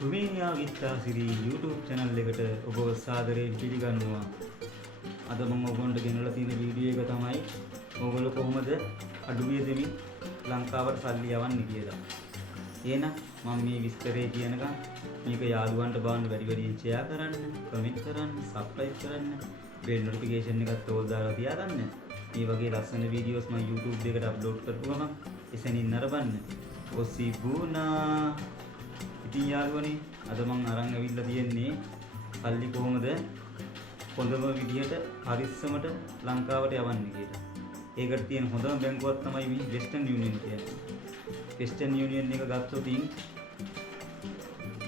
Romania ගිත්තාසිරි YouTube channel එකට ඔබව සාදරයෙන් පිළිගන්නවා. අද මම ඔයගොල්ලන්ට ගෙනලා තියෙන වීඩියෝ එක තමයි ඔයගොල්ලෝ කොහොමද අඩුවිය දෙමින් ලංකාවට සල්ලි යවන්නේ කියලා. එහෙනම් මම මේ විස්තරේ කියනකම් මේක යාළුවන්ට බලන්න වැඩි share කරන්න, comment කරන්න, subscribe කරන්න, bell notification එකත් ඕල් දාලා තියාගන්න. මේ වගේ ලස්සන වීඩියෝස් මම YouTube එකට අප්ලෝඩ් කරපුවම එසැනින් නරඹන්න. ඔසිබුනා ඉතින් යාළුවනේ අද මම අරන් ඇවිල්ලා තියෙන්නේ සල්ලි කොහොමද හොඳම විදියට පරිස්සමට ලංකාවට යවන්නේ කියලා. ඒකට තියෙන හොඳම බැංකුවක් තමයි මේ වෙස්ටර්න් යුනියන් කියන්නේ. වෙස්ටර්න් යුනියන් එක ගත්තොත්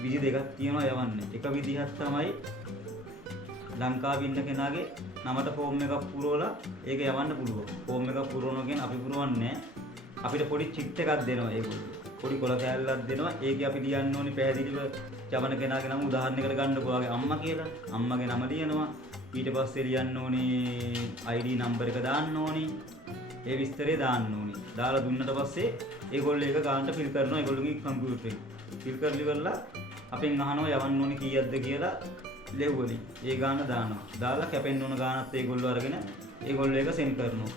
විදි දෙකක් තියෙනවා යවන්නේ. එක විදිහක් තමයි ලංකාවේ ඉන්න කෙනාගේ නමට ෆෝම් එකක් පුරවලා ඒක යවන්න පුළුවන්. ෆෝම් එකක් පුරවනවා කියන්නේ අපි පුරවන්නේ අපිට පොඩි චිට් එකක් දෙනවා ඒගොල්ලෝ. පොඩි කොළ කෑල්ලක් දෙනවා. ඒකේ අපි ලියන්න ඕනි පැහැදිලිව යවන කෙනාගේ නම උදාහරණයකට ගන්නකො ඔයාගේ අම්මා කියලා. අම්මගේ නම ලියනවා. ඊට පස්සේ ලියන්න ඕනි ID නම්බර් එක දාන්න ඕනි. ඒ විස්තරේ දාන්න ඕනි. දාලා දුන්නට පස්සේ ඒගොල්ලෝ ඒක ගානට ෆිල් කරනවා ඒගොල්ලෝගේ කම්පියුටරේ. ෆිල් කරලි කරලා අපෙන් අහනවා යවන්න ඕනි කීයක්ද කියලා ලෙව්වලින්. ඒ ගාන දානවා. දාලා කැපෙන්න ඕන ගානත් ඒගොල්ලෝ අරගෙන ඒගොල්ලෝ ඒක සෙන්ඩ් කරනවා.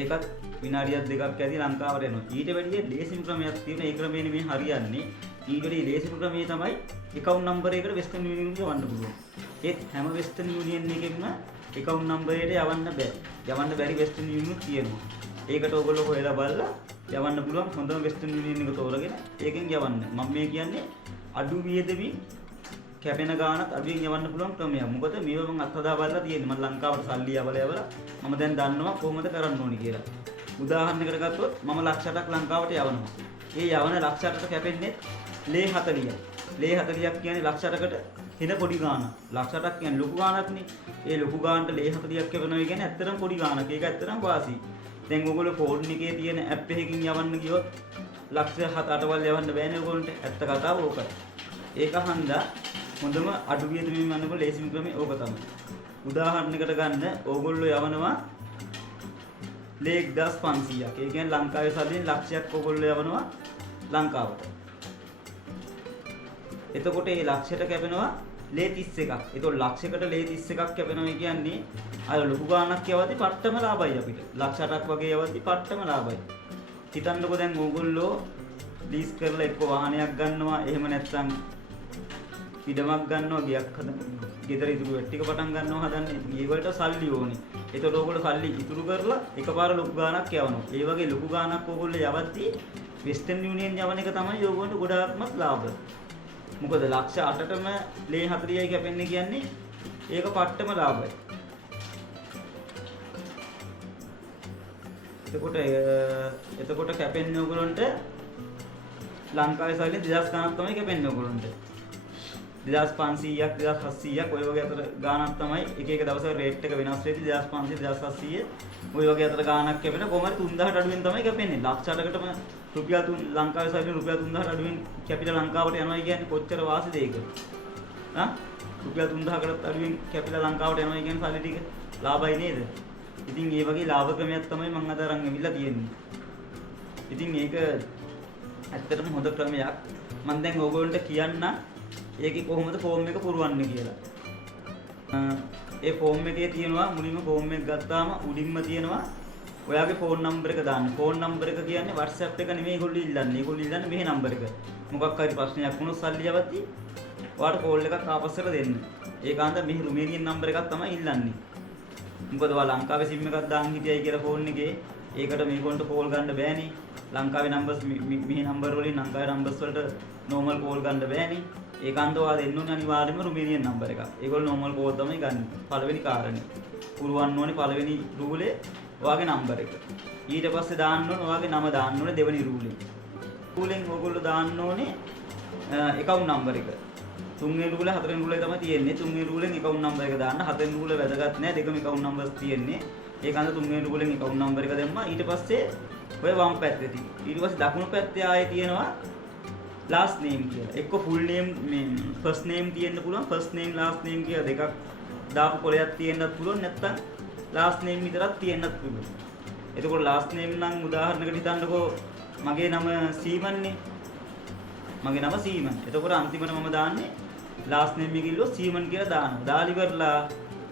ඒකත් විනාඩියක් දෙකක් ඇති ලංකාවට එනවා. ඊට වැඩිය ලේසිම ක්‍රමයක් තියෙනවා. ඒ ක්‍රමයෙන් මේ හරියන්නේ. ඊට වැඩිය ලේසිම ක්‍රමය තමයි account number එකකට වෙස්ටර්න් යුනියන් එකට යවන්න පුළුවන්. ඒත් හැම වෙස්ටර්න් යුනියන් එකකින්ම account number එකට යවන්න බෑ. යවන්න බැරි වෙස්ටර්න් යුනියන් තියෙනවා. ඒකට ඕගොල්ලෝ හොයලා බලලා යවන්න පුළුවන් හොඳම වෙස්ටර්න් යුනියන් එක තෝරගෙන ඒකෙන් යවන්න. මම මේ කියන්නේ අඩු වියදමින් කැපෙන ගානත් අඩුවෙන් යවන්න පුළුවන් ක්‍රමයක්. මොකද මේව මම අත්හදා බලලා තියෙන්නේ. මම ලංකාවට සල්ලි යවලා මම දැන් දන්නවා කොහොමද කරන්න ඕනි කියලා. උදාහරණයකට ගත්තොත් මම ලක්ෂ 8ක් ලංකාවට යවනවා. ඒ යවන ලක්ෂ 8ට කැපෙන්නේ ලේ 40ක්. ලේ 40ක් කියන්නේ ලක්ෂ 8කට හින පොඩි ගානක්. ලක්ෂ 8ක් කියන්නේ ලොකු ගානක්නේ. ඒ ලොකු ගානට ලේ 40ක් කැපෙනවා කියන්නේ ඇත්තටම පොඩි ගානක්. ඒක ඇත්තටම වාසි. දැන් ඔයගොල්ලෝ ෆෝන් එකේ තියෙන ඇප් එකකින් යවන්න ගියොත් ලක්ෂ 7-8 වල් යවන්න බෑනේ ඔයගොල්ලන්ට. ඇත්ත කතාව ඕකයි. ඒක හන්දා හොඳම අඩු වියදමින් යන්නකො ලේසිම ක්‍රමය ඕක තමයි. උදාහරණයකට ගන්න ඕගොල්ලෝ යවනවා ලේ 1500ක්. ඒ කියන්නේ ලංකාවේ සල්ලියෙන් ලක්ෂයක් ඕගොල්ලෝ යවනවා ලංකාවට. එතකොට මේ ලක්ෂයට කැපෙනවා ලේ 31ක්. ඒතකොට ලක්ෂයකට ලේ 31ක් කැපෙනවා කියන්නේ අර ලොකු ගාණක් යවද්දි පට්ටම ලාභයි අපිට. ලක්ෂ 8ක් වගේ යවද්දි පට්ටම ලාභයි. හිතන්නකෝ දැන් ඕගොල්ලෝ ලීස් කරලා එක්ක වාහනයක් ගන්නවා. එහෙම නැත්නම් ඉඩමක් ගන්නවා, ගියක් හදනවා, ගෙදර ඉතුරු ටික පටන් ගන්නවා හදන්නේ. මේ වලට සල්ලි ඕනේ. ඒතකොට ඕගොල්ලෝ සල්ලි ඉතුරු කරලා එකපාර ලොකු ගාණක් යවනවා. ඒ වගේ ලොකු ගාණක් ඕගොල්ලෝ යවද්දී වෙස්ටර්න් යුනියන් යවන එක තමයි ඕගොල්ලන්ට ගොඩාක්ම ලාභ. මොකද ලක්ෂ 8ටම ලේ 40යි කැපෙන්නේ කියන්නේ ඒක පට්ටම ලාභයි. එතකොට කැපෙන්නේ ඕගොල්ලන්ට ලංකාවේ සල්ලි 2000 ගණන් තමයි කැපෙන්නේ ඕගොල්ලන්ට. 2500ක් 2700ක් ඔය වගේ අතර ගාණක් තමයි එක එක දවසක රේට් එක වෙනස් වෙද්දී 2500 2700 ඔය වගේ අතර ගාණක් කැපෙන කොහමද 3000ට අඩුවෙන් තමයි කැපෙන්නේ. ලක්ෂ 8කටම රුපියල් 3 ලංකාවේ සල්ලි රුපියල් 3000ට අඩුවෙන් කැපිලා ලංකාවට යනවා කියන්නේ කොච්චර වාසිද ඒක? රුපියල් 3000කට අඩුවෙන් කැපිලා ලංකාවට යනවා කියන්නේ සල්ලි ටික ලාභයි නේද? ඉතින් මේ වගේ ලාභ ක්‍රමයක් තමයි මම අද අරන් ඇවිල්ලා තියෙන්නේ. ඉතින් මේක ඇත්තටම හොඳ ක්‍රමයක්. මම දැන් ඕගොල්ලන්ට කියන්න ඒකේ කොහොමද ෆෝම් එක පුරවන්නේ කියලා. ඒ ෆෝම් එකේ තියෙනවා මුලින්ම ෆෝම් එක ගත්තාම උඩින්ම තියෙනවා ඔයාගේ ෆෝන් නම්බර් එක දාන්න. ෆෝන් නම්බර් එක කියන්නේ WhatsApp එක නෙමෙයි ඒගොල්ලෝ ඉල්ලන්නේ. ඒගොල්ලෝ ඉල්ලන්නේ මෙහි නම්බර් එක. මොකක් හරි ප්‍රශ්නයක් වුණොත් සල්ලි යවද්දී ඔයාලට කෝල් එකක් ආපස්සට දෙන්න. ඒකාන්ත මෙහි රුමේනියන් නම්බර් එකක් තමයි ඉල්ලන්නේ. මොකද ඔයා ලංකාවේ SIM එකක් දාන්න හිටියයි කියලා ෆෝන් එකේ ඒකට මේගොල්ලන්ට කෝල් ගන්න බෑනේ. ලංකාවේ නම්බර්ස් මෙහි නම්බර් වලින් ලංකාවේ නම්බර්ස් වලට නෝමල් කෝල් ගන්න බෑනේ. ඒකාන්ත ඔයා දෙන්න ඕනේ අනිවාර්යයෙන්ම රුමේනියන් නම්බර් එකක්. ඒගොල්ලෝ නෝමල් කෝල් තමයි ගන්න. පළවෙනි කාරණේ. පුරවන්න ඕනේ පළවෙනි රූලේ ඔයාගේ නම්බර් එක. ඊට පස්සේ දාන්න ඕනේ ඔයාගේ නම දාන්න ඕනේ දෙවෙනි රූලේ. රූලෙන් ඕගොල්ලෝ දාන්න ඕනේ account number එක. තුන්වෙනි රූලේ හතරවෙනි රූලේ තමයි තියෙන්නේ. තුන්වෙනි රූලෙන් account number එක දාන්න. හතරවෙනි රූලේ වැදගත් නෑ. දෙකම account numbers තියෙන්නේ. ඒකාන්ත තුන්වෙනි රූලෙන් account number එක දැම්මා. ඊට පස්සේ ඔය වම් පැත්තේ තියෙන. ඊට පස්සේ දකුණු පැත්තේ ආයේ තියෙනවා last name කියලා. එක්ක full name මේ first name තියෙන්න පුළුවන්. first name last name කියලා දෙකක් දාපු කොලයක් තියෙන්නත් පුළුවන්. නැත්නම් last name විතරක් තියෙන්නත් පුළුවන්. එතකොට last name නම් උදාහරණයකට හිතන්නකෝ මගේ නම සීමන්නේ. මගේ නම සීමන්. එතකොට අන්තිමට මම දාන්නේ ලාස්ට් නේම් එක කිව්වොත් සීමන් කියලා දානවා. දාලා ඉවරලා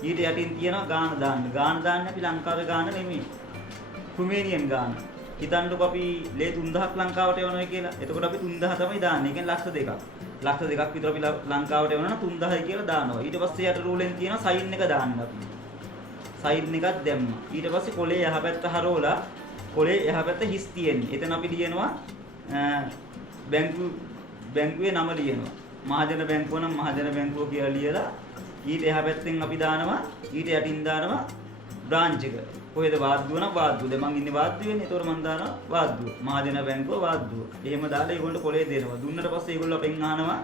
ඊට යටින් තියෙනවා ගාන දාන්න. ගාන දාන්නේ අපි ලංකාවේ ගාන නෙමෙයි. රුමේනියන් ගාන. හිතන්නකො අපි ලේ 3000ක් ලංකාවට එවනවා කියලා. එතකොට අපි 3000 තමයි දාන්නේ. ඒ කියන්නේ ලක්ෂ 2ක්. ලක්ෂ 2ක් විතර අපි ලංකාවට එවනවා නම් 3000යි කියලා දානවා. ඊට පස්සේ යට රූලෙන් තියෙනවා සයින් එක දාන්න අපි. සයින් එකක් දැම්මා. ඊට පස්සේ කොලේ යහපැත්ත හරවලා කොලේ යහපැත්ත හිස් තියෙන්නේ. එතන අපි ලියනවා බැංකුවේ නම ලියනවා. මහජන බැංකුව නම් මහජන බැංකුව කියලා ලියලා ඊට එහා අපි දානවා ඊට යටින් දානවා බ්‍රාන්ච් එක. කොහෙද වාද්දුව නම් වාද්දුව. දැන් මං ඉන්නේ වාද්දුවේ වෙන්නේ. ඒතකොට මං දානවා වාද්දුව. මහජන බැංකුව වාද්දුව. එහෙම දාලා ඒගොල්ලෝ කොලේ දෙනවා. දුන්නට පස්සේ ඒගොල්ලෝ අපෙන් අහනවා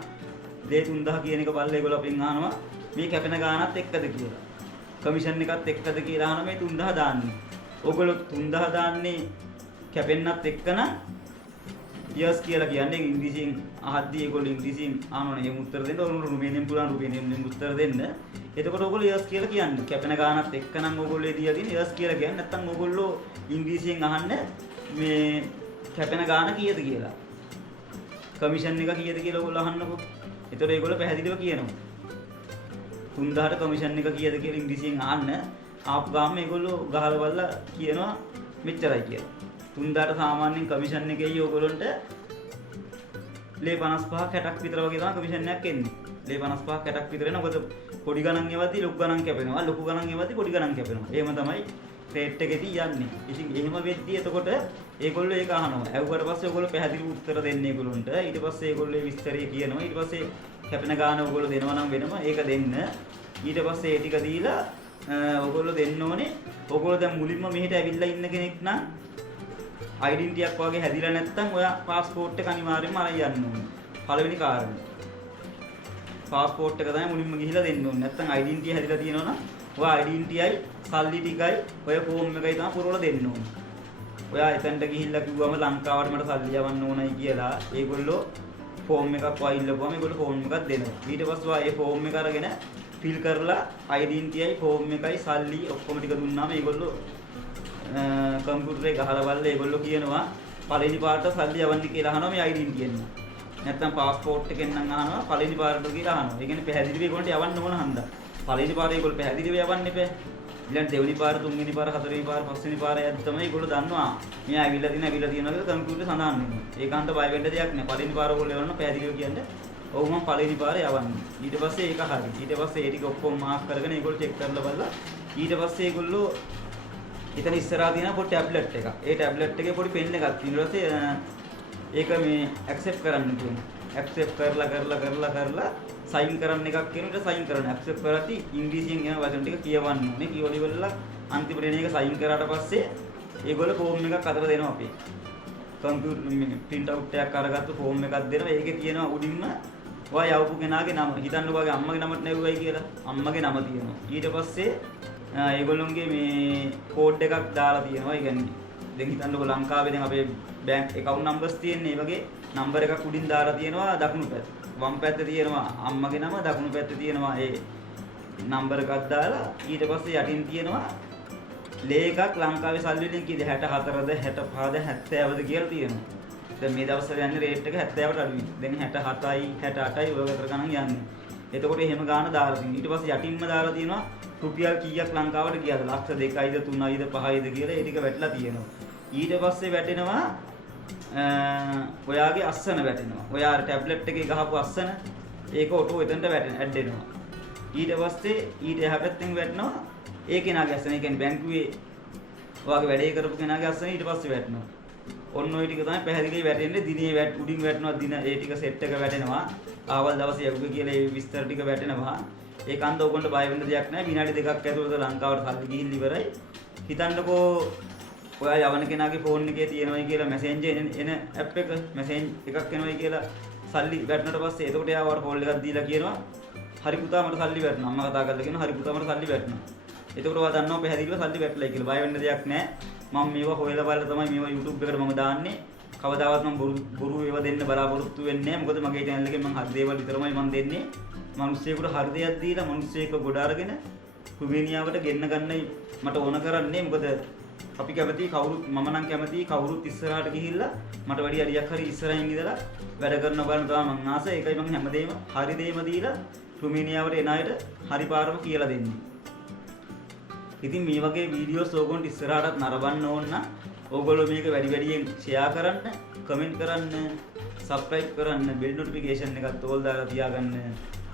දේ 3000 කියන එක බලලා ඒගොල්ලෝ අපෙන් අහනවා මේ කැපෙන ගානත් එක්කද කියලා. කමිෂන් එකත් එක්කද කියලා අහනවා මේ 3000 දාන්නේ. ඕගොල්ලෝ 3000 දාන්නේ කැපෙන්නත් එක්කන යස් කියලා කියන්නේ ඉංග්‍රීසියෙන් අහද්දී ඒගොල්ලෝ ඉංග්‍රීසියෙන් අහනවනේ එහෙම උත්තර දෙන්න ඕගොල්ලෝ රුමේනියන් පුරාණ රුමේනියන් උත්තර දෙන්න. එතකොට ඕගොල්ලෝ යස් කියලා කියන්නේ. කැපෙන ගානත් එක්කනම් ඕගොල්ලෝ එදියා තියෙන යස් කියලා කියන්නේ. නැත්තම් ඕගොල්ලෝ ඉංග්‍රීසියෙන් අහන්න මේ කැපෙන ගාන කීයද කියලා. කමිෂන් එක කීයද කියලා ඕගොල්ලෝ අහන්නකො. එතකොට ඒගොල්ලෝ පැහැදිලිව කියනවා. 3000ට කමිෂන් එක කීයද කියලා ඉංග්‍රීසියෙන් අහන්න. ආපු ගාම මේගොල්ලෝ ගහලා බලලා කියනවා මෙච්චරයි කියලා. 3000ට සාමාන්‍යයෙන් කමිෂන් එකේ ඕගොල්ලන්ට ලේ 55ක් 60ක් විතර වගේ තමයි කමිෂන් එකක් එන්නේ. ලේ 55ක් 60ක් විතර එනවා. මොකද පොඩි ගණන් එවද්දී ලොකු ගණන් කැපෙනවා. ලොකු ගණන් එවද්දී පොඩි ගණන් කැපෙනවා. එහෙම තමයි රේට් එකේදී යන්නේ. ඉතින් එහෙම වෙද්දී එතකොට ඒගොල්ලෝ ඒක අහනවා. ඇහුවට පස්සේ ඕගොල්ලෝ පැහැදිලි උත්තර දෙන්නේ ඒගොල්ලන්ට. ඊට පස්සේ ඒගොල්ලෝ ඒ විස්තරය කියනවා. ඊට පස්සේ කැපෙන ගාන ඕගොල්ලෝ දෙනවා නම් වෙනම ඒක දෙන්න. ඊට පස්සේ ඒ ටික දීලා ඕගොල්ලෝ දෙන්න ඕනේ. ඕගොල්ලෝ දැන් මුලින්ම මෙහෙට ඇවිල්ලා ඉන්න කෙනෙක් නම් ඩෙන්ටිටි එකක් වගේ හැදිලා නැත්නම් ඔයා પાස්පෝර්ට් එක අනිවාර්යයෙන්ම අරන් යන්න ඕනේ. පළවෙනි කාරණය. පාස්පෝර්ට් එක තමයි මුලින්ම ගිහිලා දෙන්න ඕනේ. නැත්නම් ඩෙන්ටිටි හැදිලා තියෙනවා නම් ඔයා ඩෙන්ටිටියි සල්ලි ටිකයි ඔය ෆෝම් එකයි තමයි පුරවලා දෙන්න ඕනේ. ඔයා එතනට ගිහිල්ලා කිව්වම ලංකාවට මට සල්ලි යවන්න ඕනයි කියලා ඒගොල්ලෝ ෆෝම් එකක් වයිල්ලපුවම ඒගොල්ලෝ ෆෝම් එකක් දෙනවා. ඊට පස්සේ ඔයා ඒ ෆෝම් එක අරගෙන ෆිල් කරලා ඩෙන්ටිටියි ෆෝම් එකයි සල්ලි ඔක්කොම ටික දුන්නාම ඒගොල්ලෝ කම්පියුටරේ ගහලා බලලා ඒගොල්ලෝ කියනවා පළවෙනි පාරට සල්ලි යවන්න කියලා අහනවා මේ ඩෙන්ටිටි එන්න. නැත්නම් પાස්පෝර්ට් එකෙන් නම් අහනවා පළවෙනි පාරට කියලා අහනවා. ඒ කියන්නේ පැහැදිලිව ඒගොල්ලන්ට යවන්න ඕන හන්දා. පළවෙනි පාරේ ඒගොල්ලෝ පැහැදිලිව යවන්න එපා. ඊළඟ දෙවෙනි පාර, තුන්වෙනි පාර, හතරවෙනි පාර, පස්වෙනි පාර යද්දි තමයි ඒගොල්ලෝ දන්නවා මෙයා ඇවිල්ලා තියෙනවා කියලා කම්පියුටරේ සඳහන් වෙනවා. ඒකාන්ත බය වෙන්න දෙයක් නෑ. පළවෙනි පාර ඕගොල්ලෝ යවන්න පැහැදිලිව කියන්නේ ඔව් මම පළවෙනි පාරේ යවන්නේ. ඊට පස්සේ ඒක හරි. ඊට පස්සේ ඒ ටික ඔක්කොම මාක් කරගෙන ඒගොල්ලෝ චෙක් කරලා බලලා ඊට පස්සේ ඒගොල්ලෝ එතන ඉස්සරහා තියෙන පොඩි ටැබ්ලට් එකක්. ඒ ටැබ්ලට් එකේ පොඩි පෙන් එකක් තියෙනවා. ඊට පස්සේ ඒක මේ ඇක්සෙප්ට් කරන්න කියනවා. ඇක්සෙප්ට් කරලා සයින් කරන්න එකක් කියනකොට සයින් කරන්න. ඇක්සෙප්ට් කරද්දී ඉංග්‍රීසියෙන් එන වචන ටික කියවන්න ඕනේ. කියවලි වෙලලා අන්තිමට එන එක සයින් කරාට පස්සේ ඒගොල්ලෝ ෆෝම් එකක් අතට දෙනවා අපේ. කම්පියුටර් print out එකක් අරගත්තු ෆෝම් එකක් දෙනවා. ඒකේ තියෙනවා උඩින්ම ඔයා යවපු කෙනාගේ නම. හිතන්නකෝ ඔයාගේ අම්මගේ නමට නෙව්වයි කියලා. අම්මගේ නම තියෙනවා. ඊට පස්සේ ඒගොල්ලොන්ගේ මේ කෝඩ් එකක් දාලා තියෙනවා. ඒ කියන්නේ දැන් හිතන්නකෝ ලංකාවේ දැන් අපේ බැංක් account numbers තියෙන්නේ. ඒ වගේ නම්බර් එකක් උඩින් දාලා තියෙනවා දකුණු පැත්ත. වම් පැත්තේ තියෙනවා අම්මගේ නම, දකුණු පැත්තේ තියෙනවා ඒ නම්බර් එකක් දාලා ඊට පස්සේ යටින් තියෙනවා ලේ එකක් ලංකාවේ සල්ලි වලින් කීයද 64ද 65ද 70ද කියලා තියෙනවා. දැන් මේ දවස්වල යන්නේ රේට් එක 70ට අඩුයි. දැන් 67යි 68යි ඔය වගේ ගණන් යන්නේ. එතකොට එහෙම ගාන දාලා තියෙනවා. ඊට පස්සේ යටින්ම දාලා තියෙනවා රුපියල් කීයක් ලංකාවට ගියාද? ලක්ෂ 2යිද 3යිද 5යිද කියලා ඒ ටික වැටලා තියෙනවා. ඊට පස්සේ වැටෙනවා ඔයාගේ අස්සන වැටෙනවා. ඔයා ටැබ්ලට් එකේ ගහපු අස්සන ඒක ඔටෝ එතනට ඇඩ් වෙනවා. ඊට පස්සේ ඊට එහා පැත්තෙන් වැටෙනවා ඒ කෙනාගේ අස්සන. ඒ කියන්නේ බැංකුවේ ඔයාගේ වැඩේ කරපු කෙනාගේ අස්සන ඊට පස්සේ වැටෙනවා. ඔන්න ඔය ටික තමයි පැහැදිලිව වැටෙන්නේ. දිනේ උඩින් වැටෙනවා. දින ඒ ටික සෙට් එක වැටෙනවා. ආවල් දවසේ යවුගේ කියලා ඒ විස්තර ටික වැටෙනවා. ඒ කන්ද ඔයගොල්ලෝ බය වෙන්න දෙයක් නැහැ. විනාඩි 2ක් ඇතුළත ලංකාවට සල්ලි ගිහින් ඉවරයි. හිතන්නකෝ ඔයා යවන කෙනාගේ ෆෝන් එකේ තියෙනවයි කියලා මැසේන්ජර් එන ඇප් එක මැසේජ් එකක් එනවයි කියලා සල්ලි වැටුණාට පස්සේ එතකොට එයා වට කෝල් එකක් දීලා කියනවා හරි පුතා මට සල්ලි වැටුණා. අම්මා කතා කරලා කියනවා හරි පුතා මට සල්ලි වැටුණා. එතකොට ඔයා දන්නවා පැහැදිලිව සල්ලි වැටලා කියලා. බය වෙන්න දෙයක් නැහැ. මම මේවා හොයලා බලලා තමයි මේවා YouTube එකට මම දාන්නේ. කවදාවත් මම බොරු ඒවා දෙන්න බලාපොරොත්තු වෙන්නේ නැහැ. මොකද මගේ channel එකෙන් මම හරි දේවල් විතරමයි මම දෙන්නේ. මිනිස්සෙකුට හරි දෙයක් දීලා මිනිස්සෙක් ගොඩ අරගෙන රුමේනියාවට ගෙන්න ගන්නයි මට ඕන කරන්නේ. මොකද අපි කැමති කවුරුත් මම නම් කැමති කවුරුත් ඉස්සරහට ගිහිල්ලා මට වැඩි අඩියක් හරි ඉස්සරහින් ඉඳලා වැඩ කරන බලන්න තමයි මං ආස. ඒකයි මං හැමදේම හරි දෙයම දීලා රුමේනියාවට එන අයට හරි පාරම කියලා දෙන්නේ. ඉතින් මේ වගේ වීඩියෝස් ඕගොල්ලන්ට ඉස්සරහටත් නරඹන්න ඕන නම් ඕගොල්ලෝ මේක වැඩි වැඩියෙන් ෂෙයා කරන්න, කමෙන්ට් කරන්න, සබ්ස්ක්‍රයිබ් කරන්න, බෙල් නොටිෆිකේෂන් එකත් ඕල් දාලා තියාගන්න.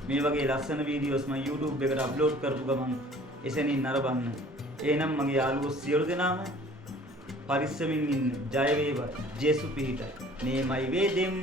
මේ වගේ ලස්සන වීඩියෝස් මම YouTube එකට අප්ලෝඩ් කරපු ගමන් එසැනින් නරඹන්න. එහෙනම් මගේ යාළුවෝ සියලු දෙනාම පරිස්සමින් ඉන්න. ජය වේවා. ජේසු පිහිටයි. මේ මයි වේදෙම්